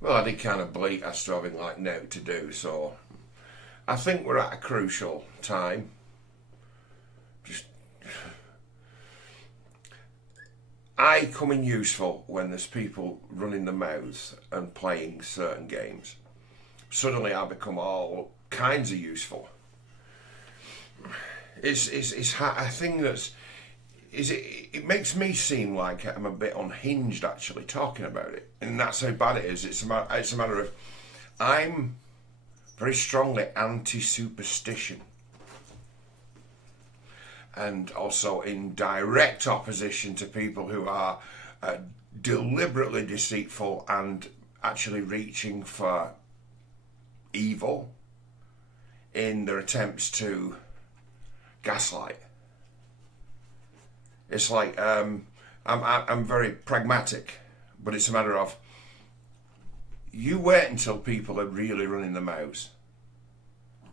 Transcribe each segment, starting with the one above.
Well, I did kind of bleat as to having like now to do, so I think we're at a crucial time. Just I come in useful when there's people running their mouths and playing certain games. Suddenly I become all kinds of useful. It's a thing that's it makes me seem like I'm a bit unhinged actually talking about it, and that's how bad it is. It's a matter of I'm very strongly anti-superstition, and also in direct opposition to people who are deliberately deceitful and actually reaching for evil in their attempts to gaslight. It's like I'm very pragmatic, but it's a matter of you wait until people are really running their mouths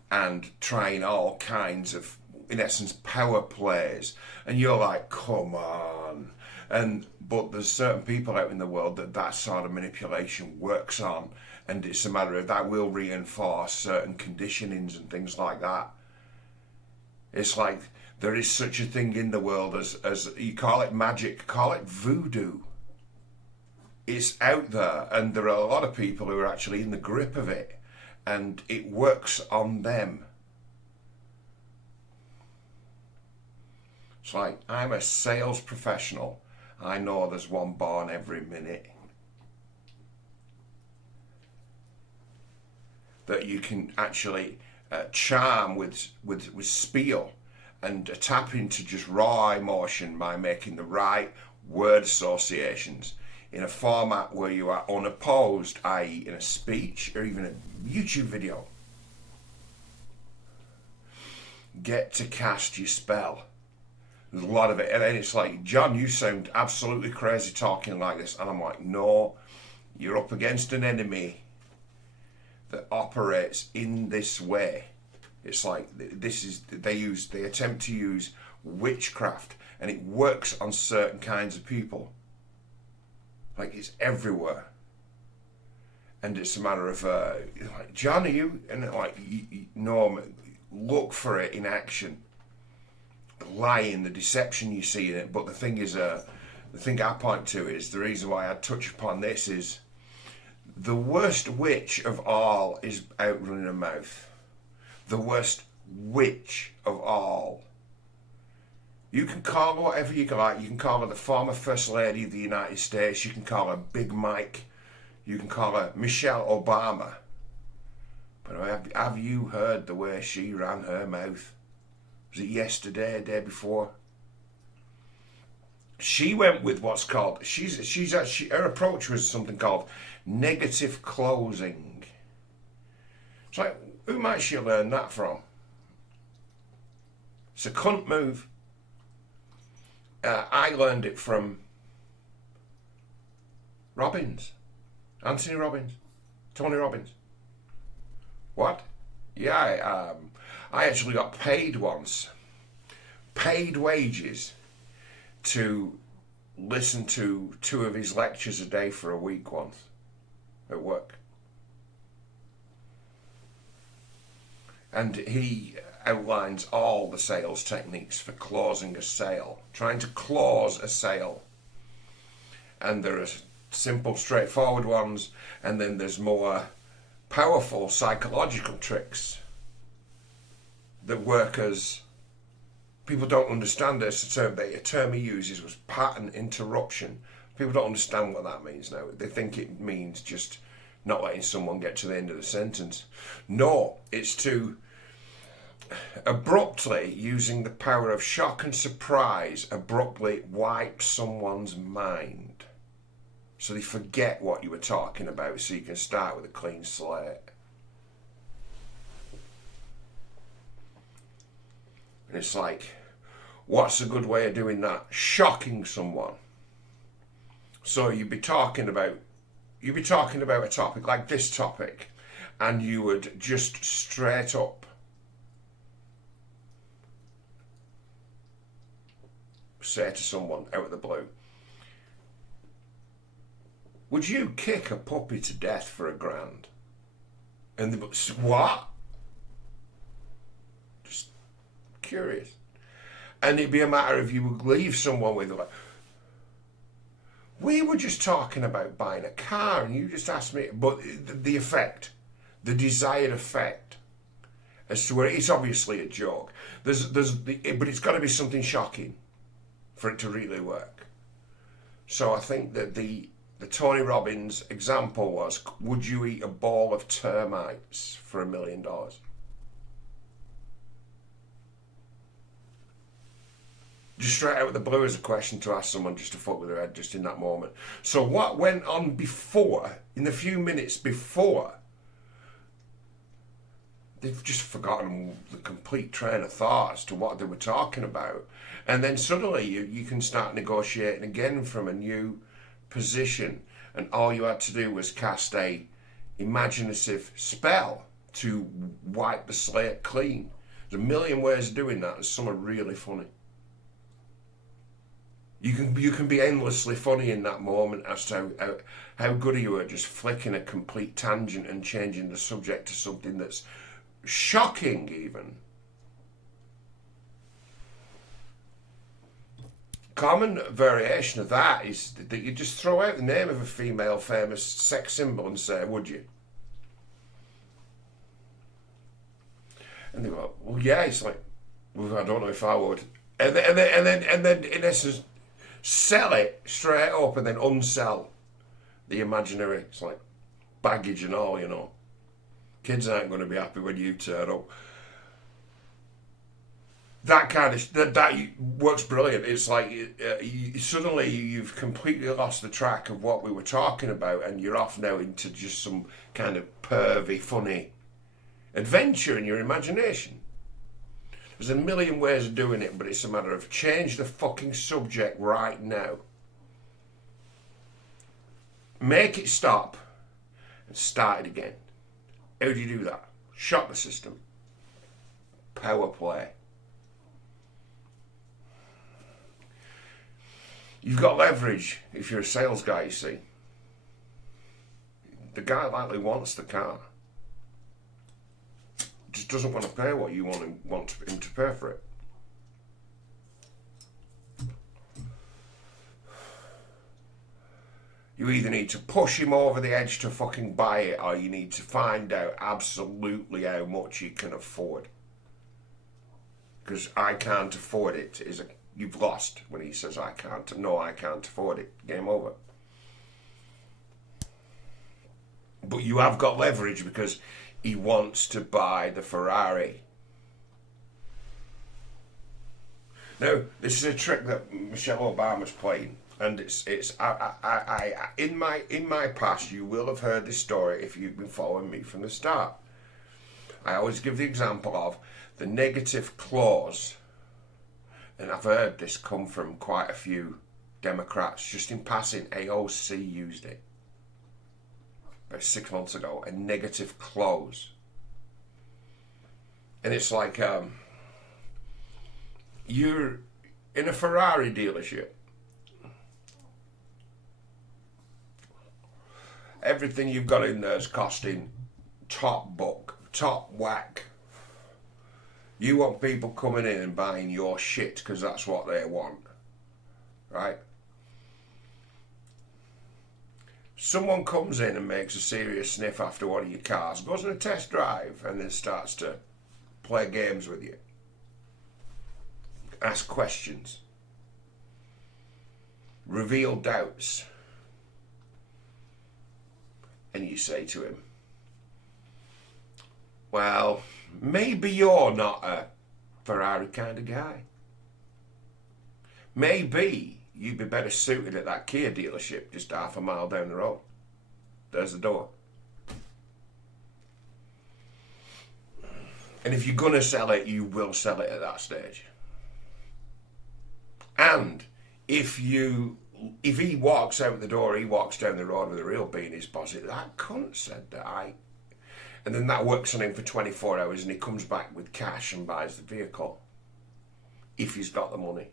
and trying all kinds of, in essence, power plays, and you're like, come on. But there's certain people out in the world that sort of manipulation works on, and it's a matter of that will reinforce certain conditionings and things like that. It's like there is such a thing in the world as you call it magic, call it voodoo. It's out there, and there are a lot of people who are actually in the grip of it, and it works on them. It's like, I'm a sales professional. I know there's one born every minute. That you can actually charm with spiel and tap into just raw emotion by making the right word associations in a format where you are unopposed, i.e. in a speech or even a YouTube video. Get to cast your spell. There's a lot of it, and then it's like, John, you sound absolutely crazy talking like this, and I'm like, no, you're up against an enemy that operates in this way. It's like they attempt to use witchcraft, and it works on certain kinds of people. Like, it's everywhere, and it's a matter of like, John, are you? And like, no, look for it in action. The lying, the deception you see in it. But the thing is, the thing I point to is the reason why I touch upon this is the worst witch of all is outrunning a mouth. The worst witch of all. You can call her whatever you like. You can call her the former First Lady of the United States. You can call her Big Mike. You can call her Michelle Obama. But have you heard the way she ran her mouth? Was it yesterday, day before? She went with what's called, she's actually, her approach was something called negative closing. It's like, who might she learn that from? It's a cunt move. I learned it from Robbins, Anthony Robbins, Tony Robbins. What? Yeah, I actually got paid once, paid wages, to listen to 2 of his lectures a day for a week once at work. And he outlines all the sales techniques for closing a sale, trying to close a sale. And there are simple, straightforward ones, and then there's more powerful psychological tricks that work as people don't understand this. A term he uses was pattern interruption. People don't understand what that means now. They think it means just not letting someone get to the end of the sentence. No, it's to abruptly, using the power of shock and surprise, abruptly wipe someone's mind. So they forget what you were talking about, so you can start with a clean slate. And it's like, what's a good way of doing that? Shocking someone. So you'd be talking about a topic like this topic, and you would just straight up say to someone out of the blue, Would you kick a puppy to death for £1,000? And they, what? Just curious. And it'd be a matter of you would leave someone with like, we were just talking about buying a car and you just asked me, but the effect, the desired effect, as to where it's obviously a joke. But it's got to be something shocking for it to really work. So I think that the Tony Robbins example was, would you eat a ball of termites for $1 million? Just straight out of the blue as a question to ask someone just to fuck with their head just in that moment. So what went on before, in the few minutes before, they've just forgotten the complete train of thought as to what they were talking about. And then suddenly you can start negotiating again from a new position. And all you had to do was cast a imaginative spell to wipe the slate clean. There's a million ways of doing that, and some are really funny. You can be endlessly funny in that moment as to how good are you at just flicking a complete tangent and changing the subject to something that's shocking even. Common variation of that is that you just throw out the name of a female famous sex symbol and say, would you? And they go, well, yeah. It's like, well, I don't know if I would. And then in essence, sell it straight up and then unsell the imaginary. It's like baggage and all, you know. Kids aren't going to be happy when you turn up. That kind of that works brilliant. It's like suddenly you've completely lost the track of what we were talking about, and you're off now into just some kind of pervy, funny adventure in your imagination. There's a million ways of doing it, but it's a matter of change the fucking subject right now. Make it stop and start it again. How do you do that? Shock the system. Power play. You've got leverage if you're a sales guy, you see. The guy likely wants the car. Just doesn't want to pay what you want him to pay for it. You either need to push him over the edge to fucking buy it, or you need to find out absolutely how much he can afford. Because I can't afford it is a... You've lost when he says, I can't afford it. Game over. But you have got leverage because he wants to buy the Ferrari. Now, this is a trick that Michelle Obama's playing, and it's in my past, you will have heard this story if you've been following me from the start. I always give the example of the negative clause. And I've heard this come from quite a few Democrats. Just in passing, AOC used it about 6 months ago. A negative clause. And it's like you're in a Ferrari dealership. Everything you've got in there is costing top buck, top whack. You want people coming in and buying your shit because that's what they want, right? Someone comes in and makes a serious sniff after one of your cars, goes on a test drive, and then starts to play games with you. Ask questions. Reveal doubts. And you say to him, well, maybe you're not a Ferrari kind of guy. Maybe you'd be better suited at that Kia dealership just half a mile down the road. There's the door. And if you're going to sell it, you will sell it at that stage. And if he walks out the door, he walks down the road with a real bee in his pocket, that cunt said that and then that works on him for 24 hours and he comes back with cash and buys the vehicle. If he's got the money.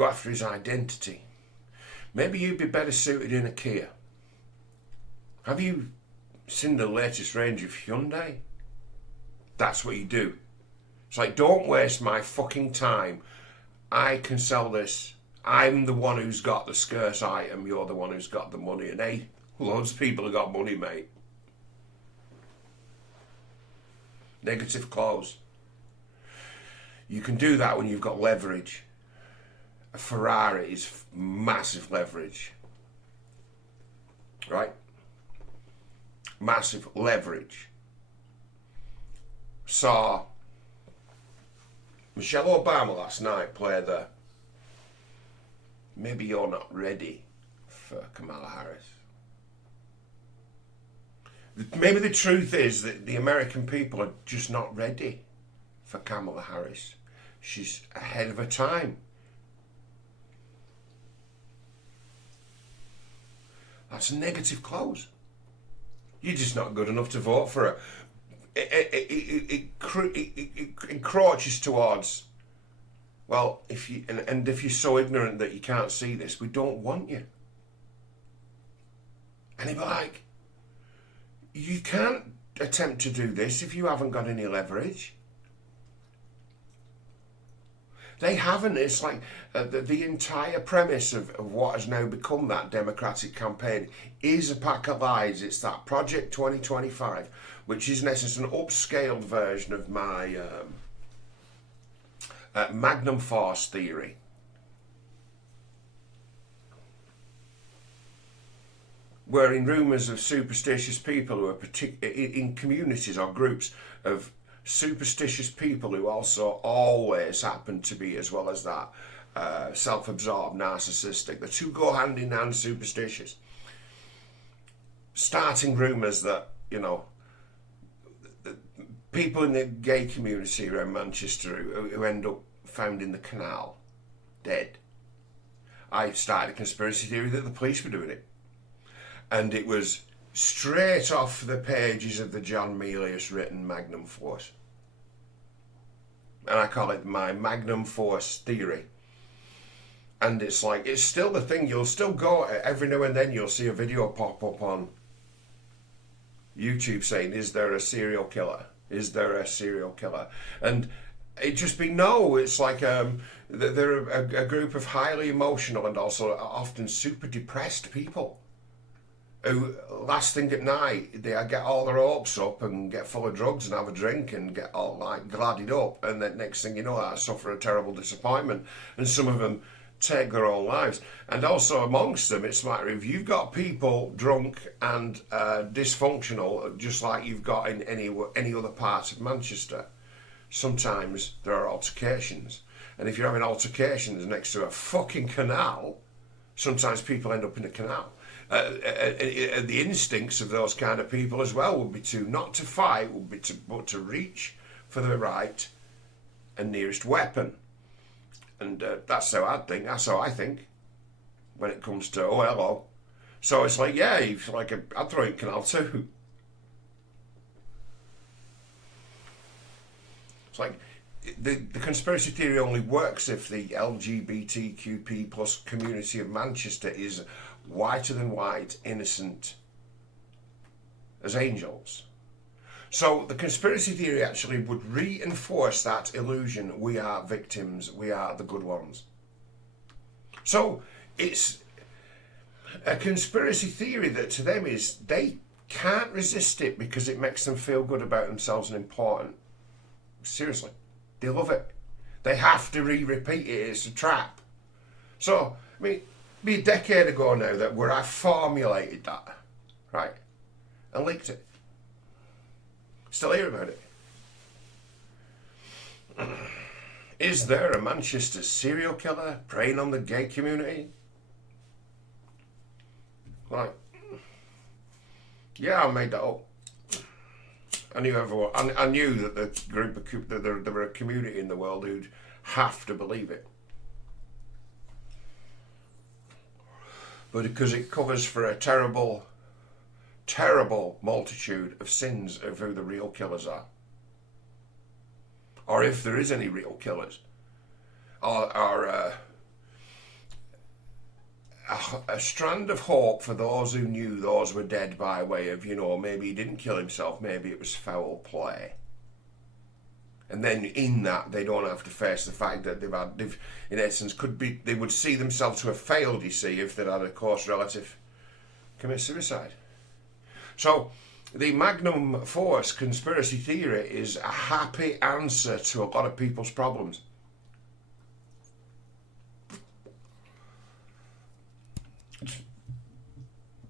go after his identity. Maybe you'd be better suited in a Kia. Have you seen the latest range of Hyundai? That's what you do. It's like, don't waste my fucking time. I can sell this. I'm the one who's got the scarce item. You're the one who's got the money. And hey, loads of people have got money, mate. Negative clause. You can do that when you've got leverage. A Ferrari is massive leverage. Right? Massive leverage. Saw Michelle Obama last night play the "Maybe You're Not Ready" for Kamala Harris. Maybe the truth is that the American people are just not ready for Kamala Harris. She's ahead of her time. That's a negative clause. You're just not good enough to vote for her. It encroaches towards, well, if you're so ignorant that you can't see this, we don't want you. And he'd be like, you can't attempt to do this if you haven't got any leverage. They haven't. It's like the entire premise of what has now become that Democratic campaign is a pack of lies. It's that Project 2025, which is in essence an upscaled version of my Magnum Force theory. Where in rumours of superstitious people who are in communities or groups of superstitious people who also always happen to be, as well as that, self-absorbed, narcissistic. The two go hand in hand, superstitious. Starting rumours that, people in the gay community around Manchester who end up found in the canal, dead. I started a conspiracy theory that the police were doing it. And it was straight off the pages of the John Milius written Magnum Force. And I call it my Magnum Force theory. And it's like, it's still the thing. You'll still go, every now and then you'll see a video pop up on YouTube saying, is there a serial killer? Is there a serial killer? And it just be no. It's like they're a group of highly emotional and also often super depressed people who last thing at night they get all their hopes up and get full of drugs and have a drink and get all like gladded up, and then next thing you know, I suffer a terrible disappointment, and some of them take their own lives. And also amongst them, it's like if you've got people drunk and dysfunctional, just like you've got in any other part of Manchester, sometimes there are altercations. And if you're having altercations next to a fucking canal, sometimes people end up in a canal. The instincts of those kind of people as well would be to not to fight, but to reach for the right and nearest weapon. And that's how I think. That's how I think when it comes to, oh, hello. So it's like, yeah, I'd throw it in canal too. It's like the conspiracy theory only works if the LGBTQP plus community of Manchester is whiter than white, innocent as angels. So the conspiracy theory actually would reinforce that illusion. We are victims. We are the good ones. So it's a conspiracy theory that to them is they can't resist it because it makes them feel good about themselves and important. Seriously, they love it. They have to repeat it. It's a trap. So, I mean, be a decade ago now that where I formulated that, right, and leaked it. Still hear about it. Is there a Manchester serial killer preying on the gay community? Like, yeah, I made that up. I knew everyone. I knew that the group of that there were a community in the world who'd have to believe it. But because it covers for a terrible, terrible multitude of sins of who the real killers are. Or if there is any real killers. Or a strand of hope for those who knew those were dead by way of, maybe he didn't kill himself, maybe it was foul play. And then in that, they don't have to face the fact that they've in essence, they would see themselves to have failed, you see, if they'd had a close relative commit suicide. So, the Magnum Force conspiracy theory is a happy answer to a lot of people's problems.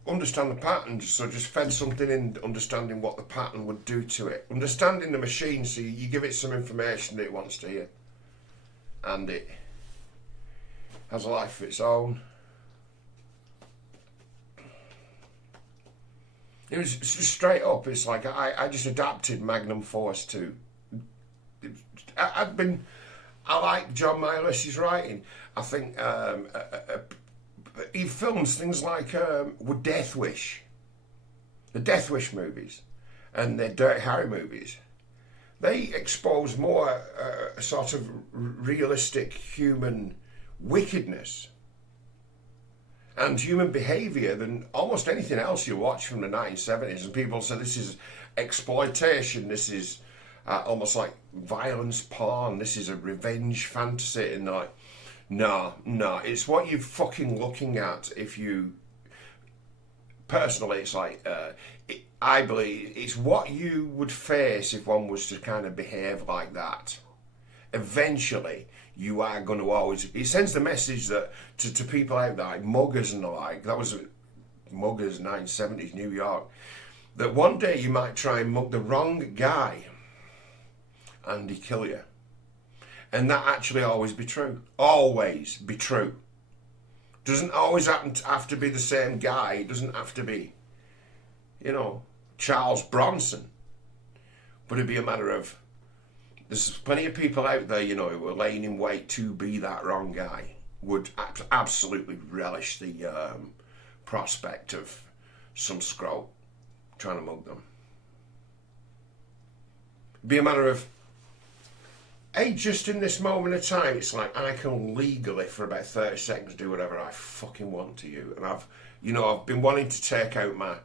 Understand the pattern, so just fed something in, understanding what the pattern would do to it. Understanding the machine, so you give it some information that it wants to hear. And it has a life of its own. It was just straight up, it's like I just adapted Magnum Force to... I like John Miles' writing. I think he films things like with Death Wish, the Death Wish movies, and the Dirty Harry movies. They expose more sort of realistic human wickedness and human behaviour than almost anything else you watch from the 1970s. And people say this is exploitation, this is almost like violence porn, this is a revenge fantasy, and like, no, it's what you're fucking looking at. If you, personally, it's like, I believe it's what you would face if one was to kind of behave like that. Eventually, you are going to always, it sends the message that to people out there, like muggers and the like, that was muggers, 1970s, New York, that one day you might try and mug the wrong guy and he kill you. And that actually always be true. Always be true. Doesn't always have to be the same guy. It doesn't have to be, Charles Bronson. But it'd be a matter of, there's plenty of people out there, who are laying in wait to be that wrong guy. Would absolutely relish the prospect of some scroll trying to mug them. It'd be a matter of, hey, just in this moment of time, it's like I can legally, for about 30 seconds, do whatever I fucking want to you. And I've been wanting to take out my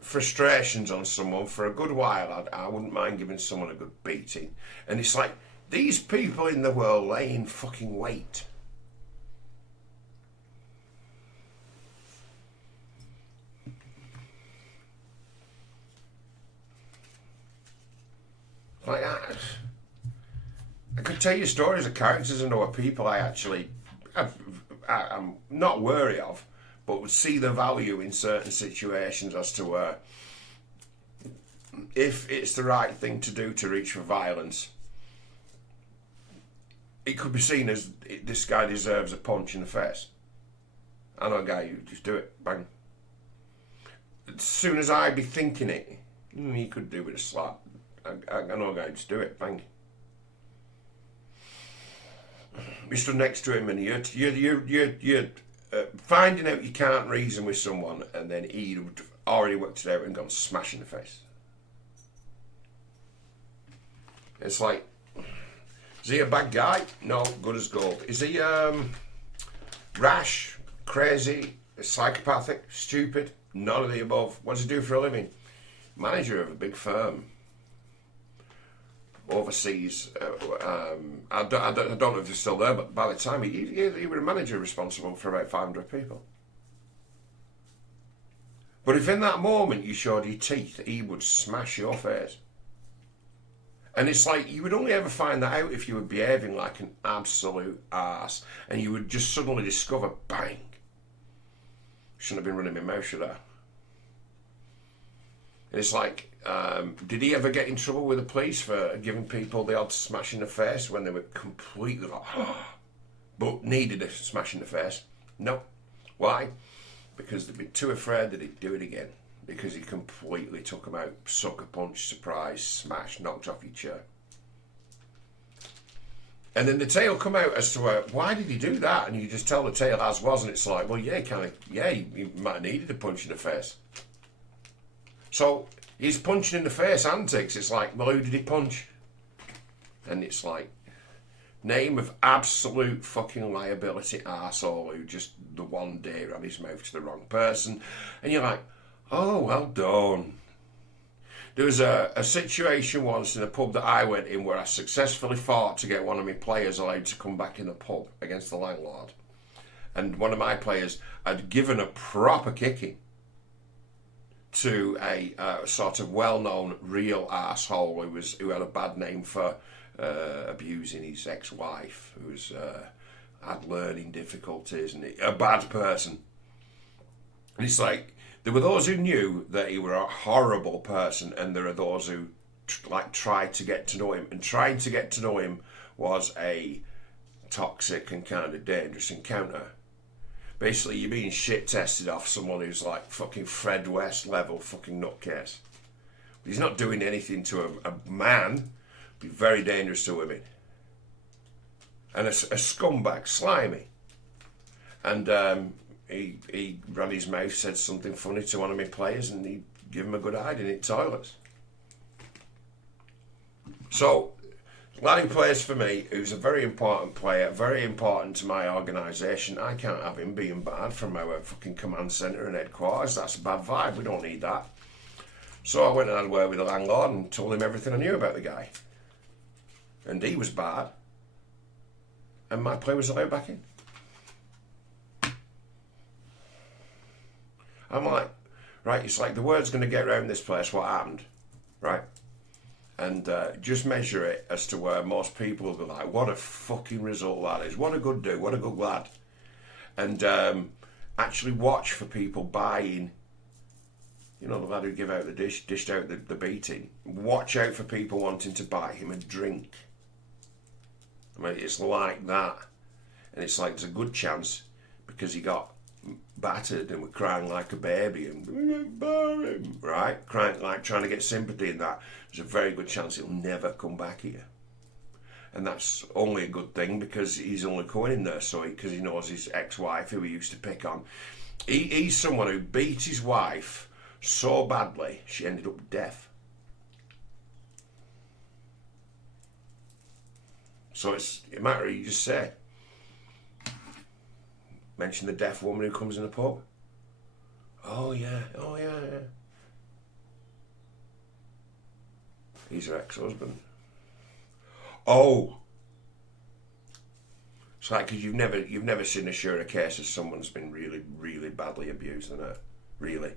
frustrations on someone for a good while. I wouldn't mind giving someone a good beating. And it's like, these people in the world lay in fucking wait. Like that. I could tell you stories of characters and other people I'm not wary of, but would see the value in certain situations as to if it's the right thing to do to reach for violence. It could be seen as this guy deserves a punch in the face. I know a guy who just do it, bang. As soon as I be thinking it, he could do with a slap. I know a guy who just do it, bang. You stood next to him and you're finding out you can't reason with someone, and then he'd already worked it out and gone smash in the face. It's like, is he a bad guy? No, good as gold. Is he rash, crazy, psychopathic, stupid? None of the above. What does he do for a living? Manager of a big firm. Overseas, I don't know if he's still there, but by the time he was a manager responsible for about 500 people. But if in that moment you showed your teeth, he would smash your face. And it's like, you would only ever find that out if you were behaving like an absolute arse, and you would just suddenly discover, bang, shouldn't have been running my mouth, should I? And it's like, did he ever get in trouble with the police for giving people the odd smash in the face when they were completely like, but needed a smash in the face? No. Why? Because they'd be too afraid that he'd do it again. Because he completely took them out. Sucker punch, surprise, smash, knocked off your chair. And then the tale come out as to why did he do that? And you just tell the tale as was, and it's like, well, yeah, he might have needed a punch in the face. So his punching in the face antics, it's like, well, who did he punch? And it's like, Name of absolute fucking liability arsehole who just the one day ran his mouth to the wrong person. And you're like, oh, well done. There was a situation once in a pub that I went in where I successfully fought to get one of my players allowed to come back in the pub against the landlord. And one of my players had given a proper kicking to a sort of well-known real arsehole who had a bad name for abusing his ex-wife, who had learning difficulties, and a bad person. And it's like, there were those who knew that he were a horrible person, and there are those who tried to get to know him. And trying to get to know him was a toxic and kind of dangerous encounter. Basically, you're being shit tested off someone who's like fucking Fred West level fucking nutcase. But he's not doing anything to a man. Be very dangerous to women. And a scumbag, slimy. And he ran his mouth, said something funny to one of my players, and he gave him a good hiding in toilets. So, lad who plays for me, who's a very important player, very important to my organisation, I can't have him being bad from our fucking command centre and headquarters. That's a bad vibe. We don't need that. So I went and had a word with the landlord and told him everything I knew about the guy. And he was bad. And my player was allowed back in. I'm like, right, it's like the word's going to get around this place what happened, right? And just measure it as to where most people will be like, what a fucking result that is. What a good do, what a good lad. And actually watch for people buying, you know, the lad who give out the dished out the beating. Watch out for people wanting to buy him a drink. I mean, it's like that. And it's like, there's a good chance because he got battered and were crying like a baby and right, crying like trying to get sympathy in that. There's a very good chance he'll never come back here, and that's only a good thing because he's only going in there so because he knows his ex-wife who he used to pick on. He's someone who beat his wife so badly she ended up deaf. So it's a matter of you just say. Mention the deaf woman who comes in the pub. Oh yeah. He's her ex-husband. Oh. It's like because you've never seen a case of someone's been really, really badly abused in it. Really.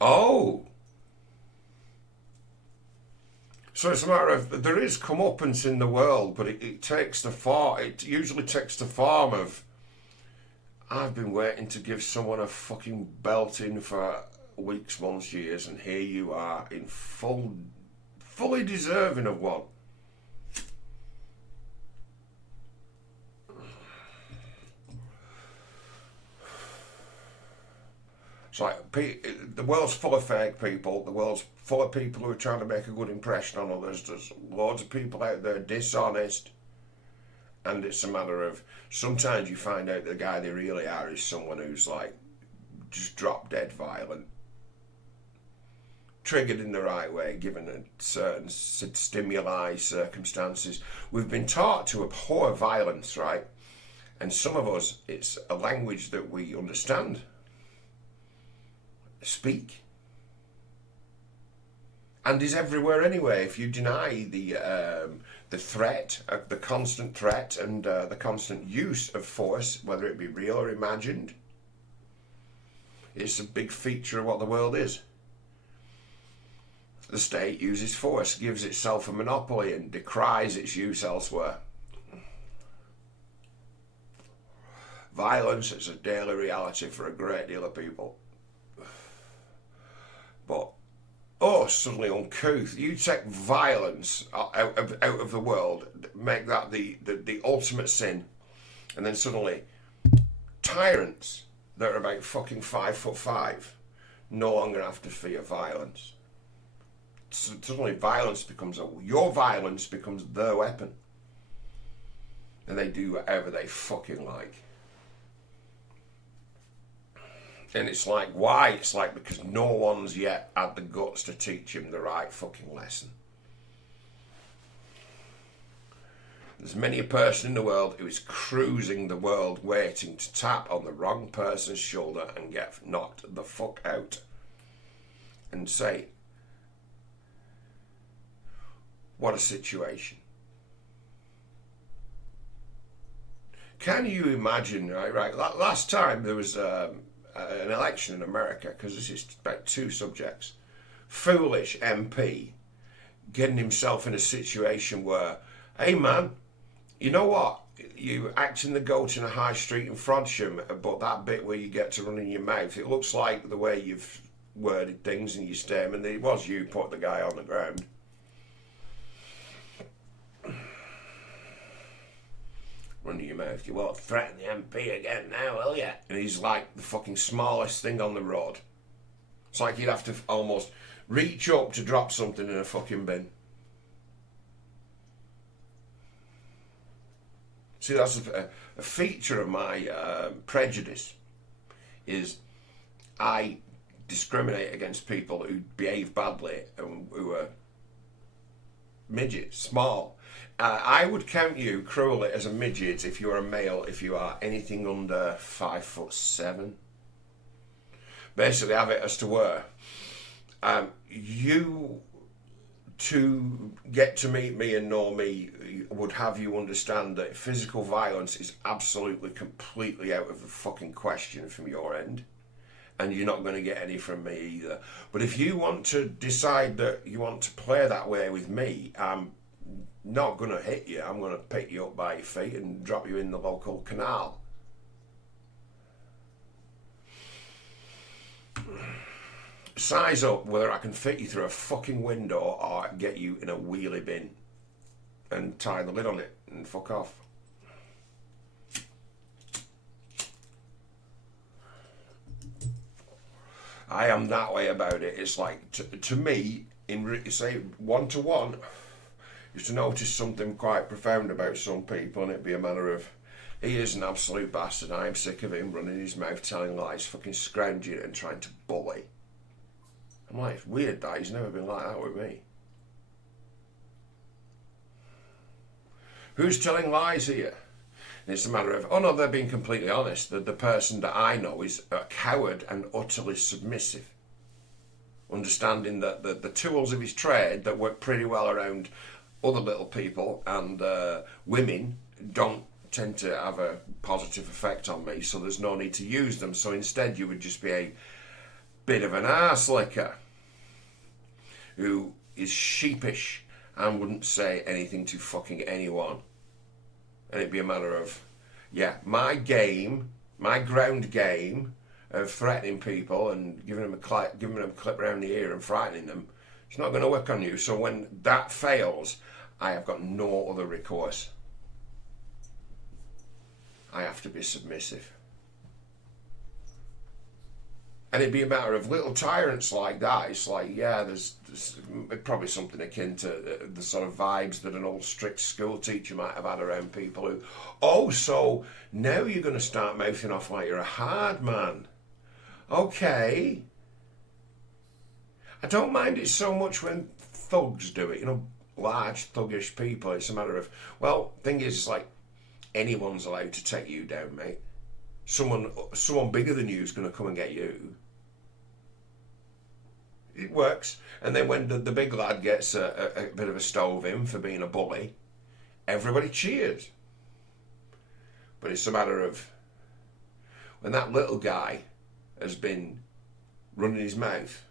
Oh. So it's a matter of, there is comeuppance in the world, but it usually takes the form of, I've been waiting to give someone a fucking belting for weeks, months, years, and here you are in fully deserving of one. It's like, the world's full of fake people. The world's full of people who are trying to make a good impression on others. There's loads of people out there dishonest. And it's a matter of, sometimes you find out the guy they really are is someone who's like, just drop dead violent. Triggered in the right way, given a certain stimuli, circumstances. We've been taught to abhor violence, right? And some of us, it's a language that we understand. Speak, and is everywhere anyway. If you deny the threat, the constant threat, and the constant use of force, whether it be real or imagined, it's a big feature of what the world is. The state uses force, gives itself a monopoly, and decries its use elsewhere. Violence is a daily reality for a great deal of people. But, suddenly uncouth. You take violence out of the world, make that the ultimate sin, and then suddenly tyrants that are about fucking 5'5" no longer have to fear violence. Suddenly your violence becomes their weapon. And they do whatever they fucking like. And it's like, why? It's like, because no one's yet had the guts to teach him the right fucking lesson. There's many a person in the world who is cruising the world waiting to tap on the wrong person's shoulder and get knocked the fuck out. And say, what a situation. Can you imagine, right? Last time there was an election in America, because this is about two subjects. Foolish MP getting himself in a situation where, hey man, you know what? You acting the goat in a high street in Frodsham, but that bit where you get to run in your mouth, it looks like the way you've worded things in your statement, it was you put the guy on the ground. Run in your mouth. You won't threaten the MP again now, will you? And he's like the fucking smallest thing on the road. It's like you'd have to almost reach up to drop something in a fucking bin. See, that's a feature of my prejudice, is I discriminate against people who behave badly and who are midgets, small. I would count you cruelly as a midget if you are a male, if you are anything under 5'7". Basically, have it as to where you to get to meet me and know me would have you understand that physical violence is absolutely, completely out of the fucking question from your end. And you're not going to get any from me either. But if you want to decide that you want to play that way with me, I'm not going to hit you. I'm going to pick you up by your feet and drop you in the local canal. Size up whether I can fit you through a fucking window or get you in a wheelie bin and tie the lid on it and fuck off. I am that way about it. It's like, to me, say one-to-one, is to notice something quite profound about some people, and it'd be a matter of, he is an absolute bastard. I am sick of him running his mouth, telling lies, fucking scrounging and trying to bully. I'm like, it's weird that he's never been like that with me. Who's telling lies here? And it's a matter of, oh no, they're being completely honest. The person that I know is a coward and utterly submissive. Understanding that the tools of his trade that work pretty well around other little people and women don't tend to have a positive effect on me, so there's no need to use them. So instead you would just be a bit of an arse licker who is sheepish and wouldn't say anything to fucking anyone. And it'd be a matter of, yeah, my ground game of threatening people and giving them a clip around the ear and frightening them, it's not going to work on you. So when that fails, I have got no other recourse. I have to be submissive. And it'd be a matter of little tyrants like that. It's like, yeah, there's probably something akin to the sort of vibes that an old strict school teacher might have had around people who, oh, so now you're going to start mouthing off like you're a hard man. Okay. I don't mind it so much when thugs do it, large thuggish people. It's a matter of, well, thing is, it's like anyone's allowed to take you down, mate. Someone bigger than you is going to come and get you. It works. And then when the big lad gets a bit of a stove in for being a bully, everybody cheers. But it's a matter of when that little guy has been running his mouth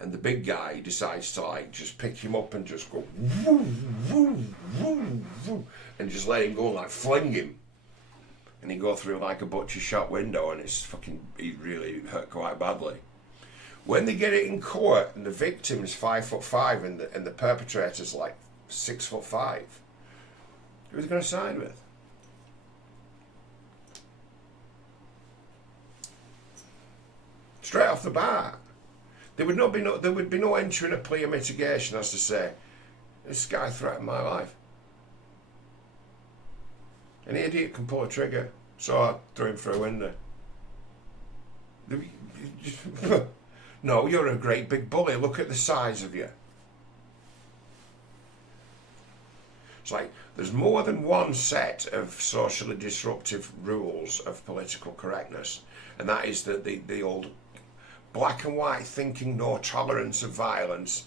and the big guy decides to just pick him up and just go woo, woo, woo, woo, and just let him go and fling him. And he go through like a butcher shop window, and he really hurt quite badly. When they get it in court, and the victim's 5'5" and the perpetrator's 6'5", who's going to side with? Straight off the bat, there would be no entering a plea of mitigation as to say, this guy threatened my life. An idiot can pull a trigger, so I threw him through a window. No, you're a great big bully. Look at the size of you. It's like there's more than one set of socially disruptive rules of political correctness, and that is that the old black and white thinking, no tolerance of violence,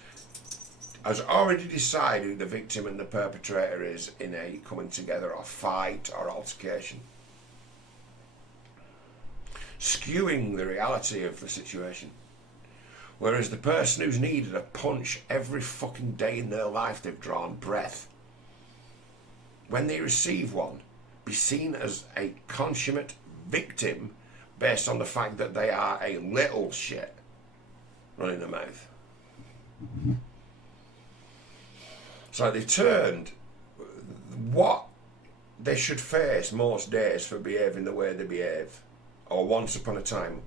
has already decided who the victim and the perpetrator is in a coming together or fight or altercation, skewing the reality of the situation. Whereas the person who's needed a punch every fucking day in their life they've drawn breath, when they receive one, be seen as a consummate victim based on the fact that they are a little shit running their mouth. So they turned what they should face most days for behaving the way they behave, or once upon a time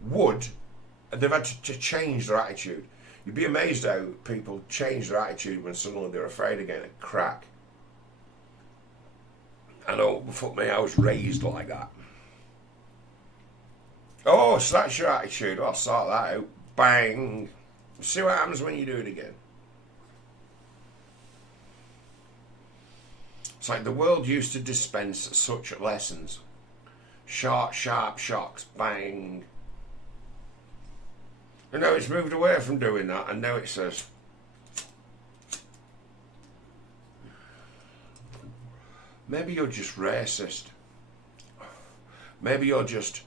they've had to change their attitude. You'd be amazed how people change their attitude when suddenly they're afraid again of crack. I know, fuck me, I was raised like that. Oh, so that's your attitude. I'll sort that out. Bang. See what happens when you do it again. It's like the world used to dispense such lessons. Short, sharp shocks. Bang. And now it's moved away from doing that, and now it says, maybe you're just racist. Maybe you're just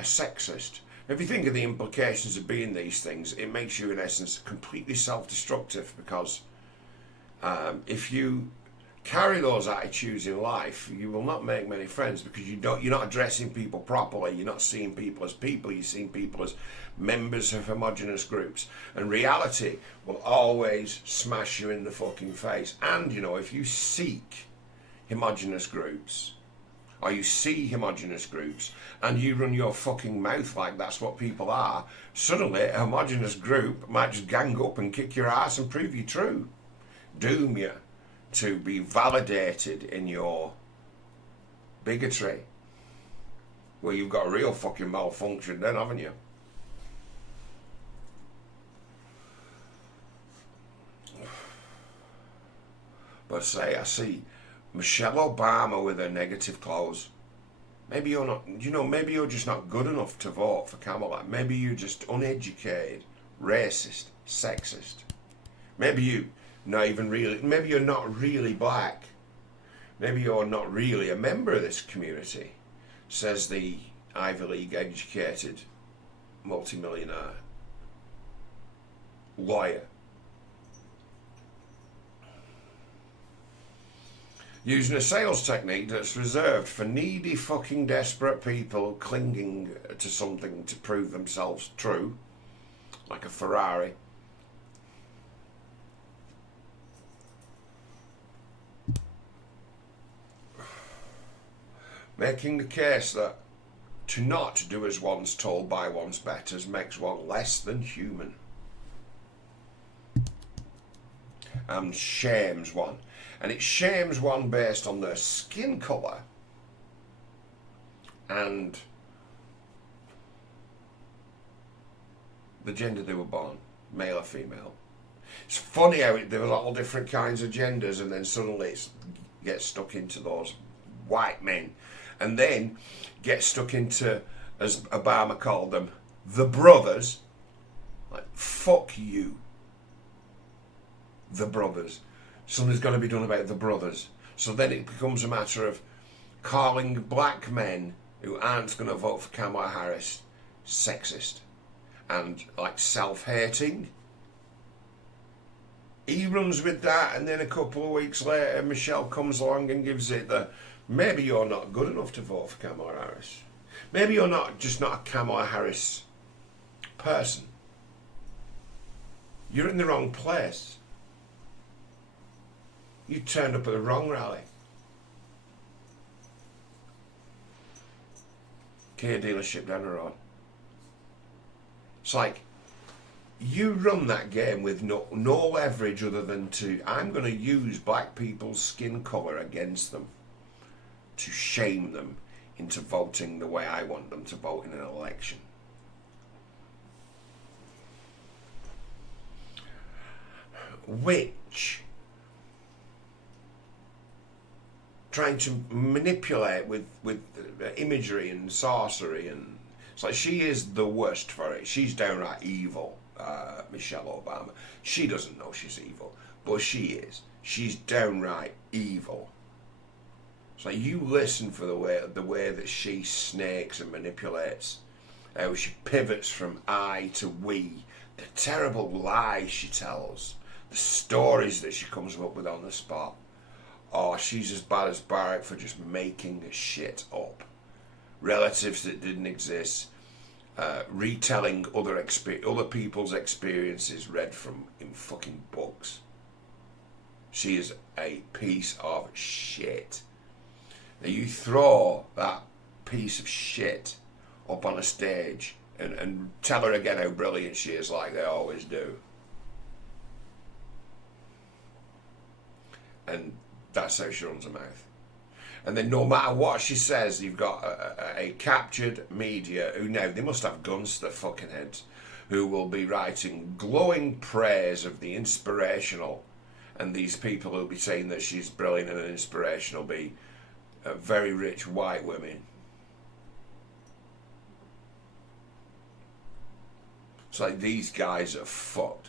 a sexist. If you think of the implications of being these things, it makes you in essence completely self-destructive, because if you carry those attitudes in life, you will not make many friends, because you're not addressing people properly. You're not seeing people as people. You're seeing people as members of homogenous groups, and reality will always smash you in the fucking face. And if you seek homogenous groups, or you see homogenous groups, and you run your fucking mouth like that's what people are, suddenly a homogenous group might just gang up and kick your ass and prove you true, doom you to be validated in your bigotry, where you've got a real fucking malfunction then, haven't you? But I see Michelle Obama with her negative clothes. Maybe you're not, maybe you're just not good enough to vote for Kamala. Maybe you're just uneducated, racist, sexist. Maybe you're not really black. Maybe you're not really a member of this community, says the Ivy League educated multimillionaire lawyer. Using a sales technique that's reserved for needy fucking desperate people clinging to something to prove themselves true, like a Ferrari. Making the case that to not do as one's told by one's betters makes one less than human, and shames one. And it shames one based on their skin colour and the gender they were born, male or female. It's funny how there was all different kinds of genders, and then suddenly it gets stuck into those white men, and then gets stuck into, as Obama called them, the brothers. Like, fuck you, the brothers. Something's got to be done about the brothers. So then it becomes a matter of calling black men who aren't going to vote for Kamala Harris sexist and like self-hating. He runs with that, and then a couple of weeks later Michelle comes along and gives it the, maybe you're not good enough to vote for Kamala Harris. Maybe you're not a Kamala Harris person. You're in the wrong place. You turned up at the wrong rally. Kia dealership down the road. It's like, you run that game with no leverage other than I'm going to use black people's skin colour against them to shame them into voting the way I want them to vote in an election. witch trying to manipulate with imagery and sorcery, and it's like she is the worst for it. She's downright evil, Michelle Obama. She doesn't know she's evil, but she is. She's downright evil. So you listen for the way that she snakes and manipulates, how she pivots from I to we, the terrible lies she tells, the stories that she comes up with on the spot. Oh, she's as bad as Barack for just making shit up. Relatives that didn't exist, retelling other people's experiences read from in fucking books. She is a piece of shit. Now you throw that piece of shit up on a stage and tell her again how brilliant she is, like they always do. And that's how she runs her mouth. And then no matter what she says, you've got a captured media who now, they must have guns to their fucking heads, who will be writing glowing praise of the inspirational, and these people who'll be saying that she's brilliant and inspirational be very rich white women. It's like these guys are fucked.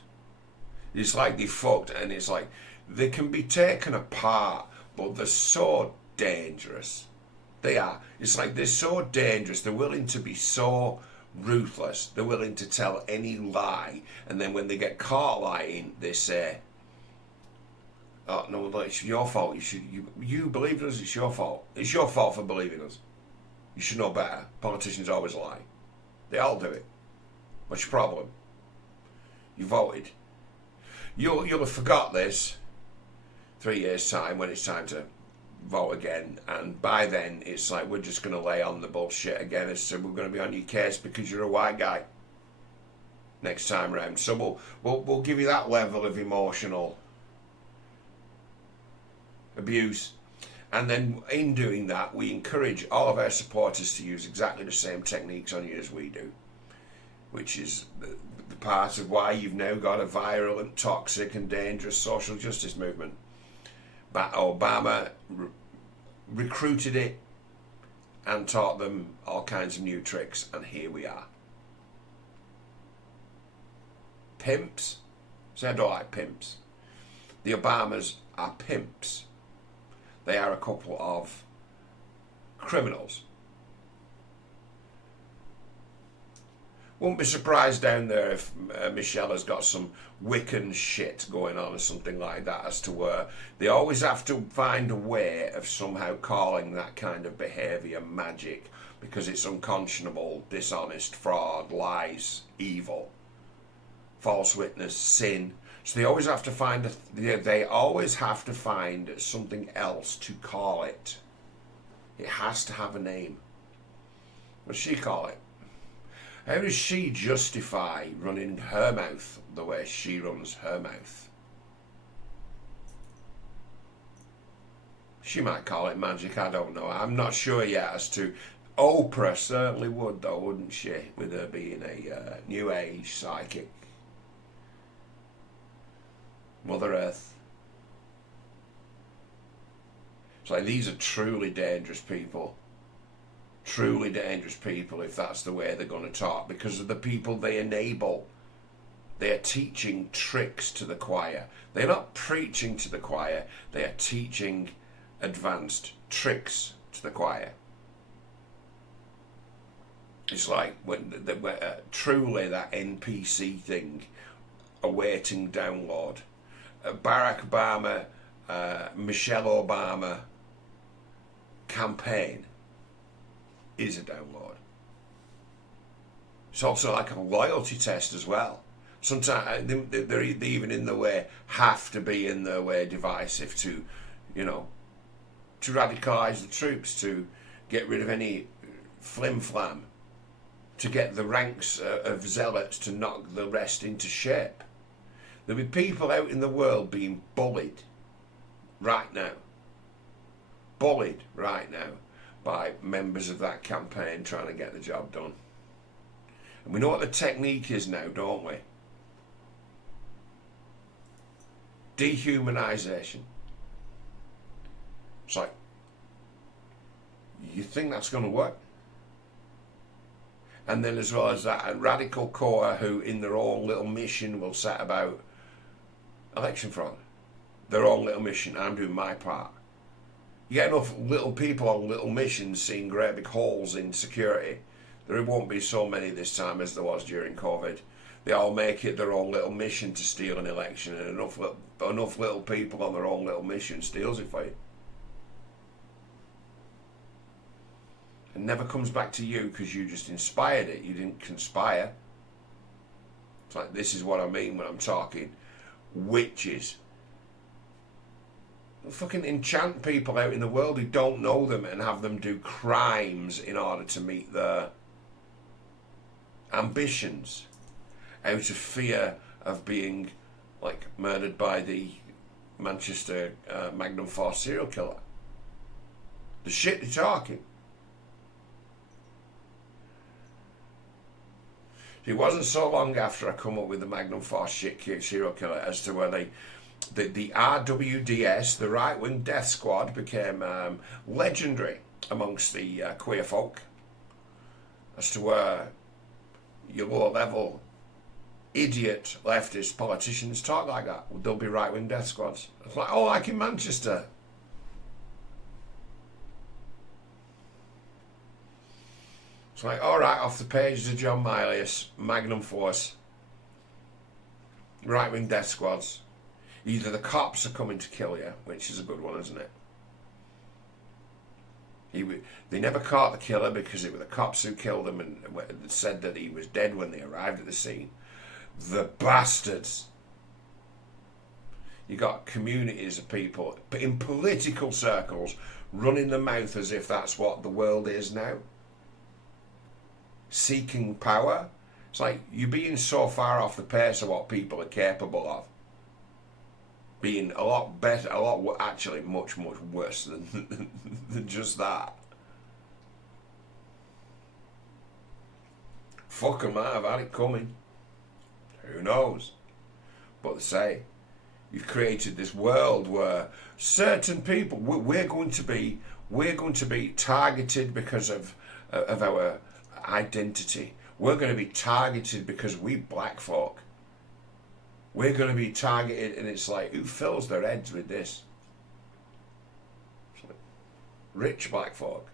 It's like they fucked, and it's like they can be taken apart, but they're so dangerous. They are. It's like they're so dangerous. They're willing to be so ruthless. They're willing to tell any lie, and then when they get caught lying, they say, "Oh no, it's your fault. You believe in us. It's your fault. It's your fault for believing us. You should know better. Politicians always lie. They all do it. What's your problem? You voted. You'll have forgot this 3 years' time when it's time to vote again, and by then it's like we're just going to lay on the bullshit again as to we're going to be on your case because you're a white guy next time round. So we'll give you that level of emotional abuse, and then in doing that we encourage all of our supporters to use exactly the same techniques on you as we do, which is the part of why you've now got a viral and toxic and dangerous social justice movement. But Obama recruited it and taught them all kinds of new tricks, and here we are. Pimps? See, I don't like pimps. The Obamas are pimps. They are a couple of criminals. Won't be surprised down there if Michelle has got some Wiccan shit going on or something like that, as to where they always have to find a way of somehow calling that kind of behaviour magic, because it's unconscionable, dishonest, fraud, lies, evil, false witness, sin. So they always have to find something else to call it. It has to have a name. What does she call it? How does she justify running her mouth the way she runs her mouth? She might call it magic, I don't know. I'm not sure yet as to... Oprah certainly would, though, wouldn't she? With her being a new age psychic. Mother Earth. It's like these are truly dangerous people. Truly dangerous people if that's the way they're going to talk, because of the people they enable. They are teaching tricks to the choir. They're not preaching to the choir, they are teaching advanced tricks to the choir. It's like when truly that NPC thing, awaiting download. Barack Obama, Michelle Obama campaign is a download. It's also like a loyalty test as well. Sometimes they're even in the way, have to be in their way divisive to, to radicalise the troops, to get rid of any flim-flam, to get the ranks of zealots to knock the rest into shape. There'll be people out in the world being bullied right now. Bullied right now by members of that campaign trying to get the job done. And we know what the technique is now, don't we? Dehumanisation. It's like, you think that's going to work? And then as well as that, a radical core who in their own little mission will set about election fraud. Their own little mission. I'm doing my part. You get enough little people on little missions seeing great big holes in security. There won't be so many this time as there was during COVID. They all make it their own little mission to steal an election, and enough little people on their own little mission steals it for you. It never comes back to you because you just inspired it. You didn't conspire. It's like, this is what I mean when I'm talking witches. They'll fucking enchant people out in the world who don't know them and have them do crimes in order to meet their ambitions out of fear of being like murdered by the Manchester Magnum Force serial killer. The shit they're talking. It wasn't so long after I come up with the Magnum Force shit serial killer as to where the RWDS, the Right Wing Death Squad, became legendary amongst the queer folk as to where your lower level idiot leftist politicians talk like that. There'll be right wing death squads. It's like, oh, like in Manchester. It's like, all right, off the pages of John Milius, Magnum Force, right wing death squads. Either the cops are coming to kill you, which is a good one, isn't it? They never caught the killer because it were the cops who killed him and said that he was dead when they arrived at the scene. The bastards. You got communities of people in political circles running their mouth as if that's what the world is now. Seeking power. It's like you're being so far off the pace of what people are capable of. Being a lot better, actually much, much worse than just that. Fuck them, I've had it coming. Who knows? But they say, you've created this world where certain people, we're going to be targeted because of our identity. We're going to be targeted because we black folk. We're going to be targeted, and it's like, who fills their heads with this? Like, rich black folk.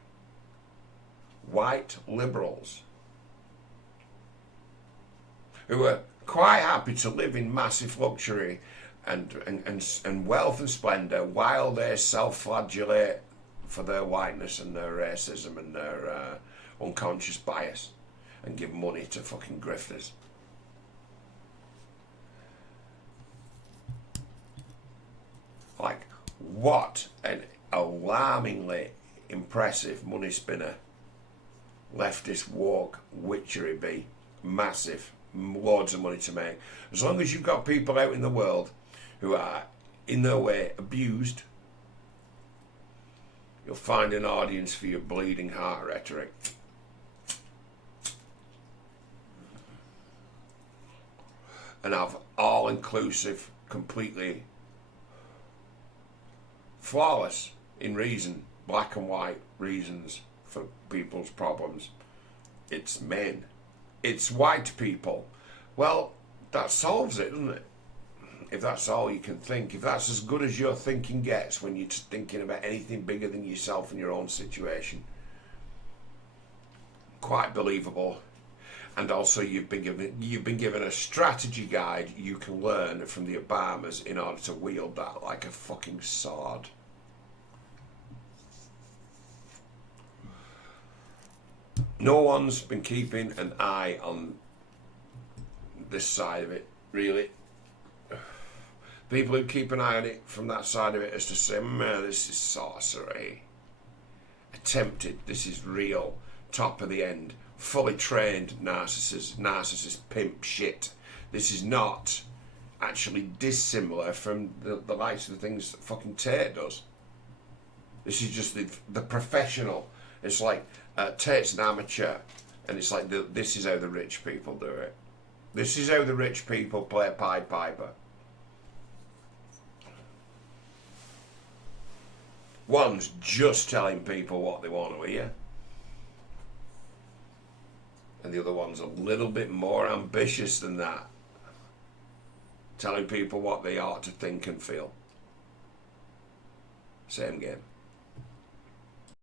White liberals. Who are quite happy to live in massive luxury and wealth and splendour while they self-flagellate for their whiteness and their racism and their unconscious bias and give money to fucking grifters. Like, what an alarmingly impressive money spinner leftist woke witchery be. Massive. Loads of money to make. As long as you've got people out in the world who are in their way abused, you'll find an audience for your bleeding heart rhetoric. And have all-inclusive, completely flawless in reason, black and white reasons for people's problems. It's men. It's white people. Well, that solves it, doesn't it? If that's all you can think, if that's as good as your thinking gets when you're thinking about anything bigger than yourself and your own situation, quite believable. And also, you've been given a strategy guide you can learn from the Obamas in order to wield that like a fucking sword. No one's been keeping an eye on this side of it, really. People who keep an eye on it from that side of it is to say, man, this is sorcery. Attempted, this is real, top of the end, fully trained narcissist pimp shit. This is not actually dissimilar from the likes of the things that fucking Tate does. This is just the professional. It's like Tate's an amateur, and it's like this is how the rich people do it. This is how the rich people play Pied Piper. One's just telling people what they want to hear, and the other one's a little bit more ambitious than that, telling people what they ought to think and feel. Same game.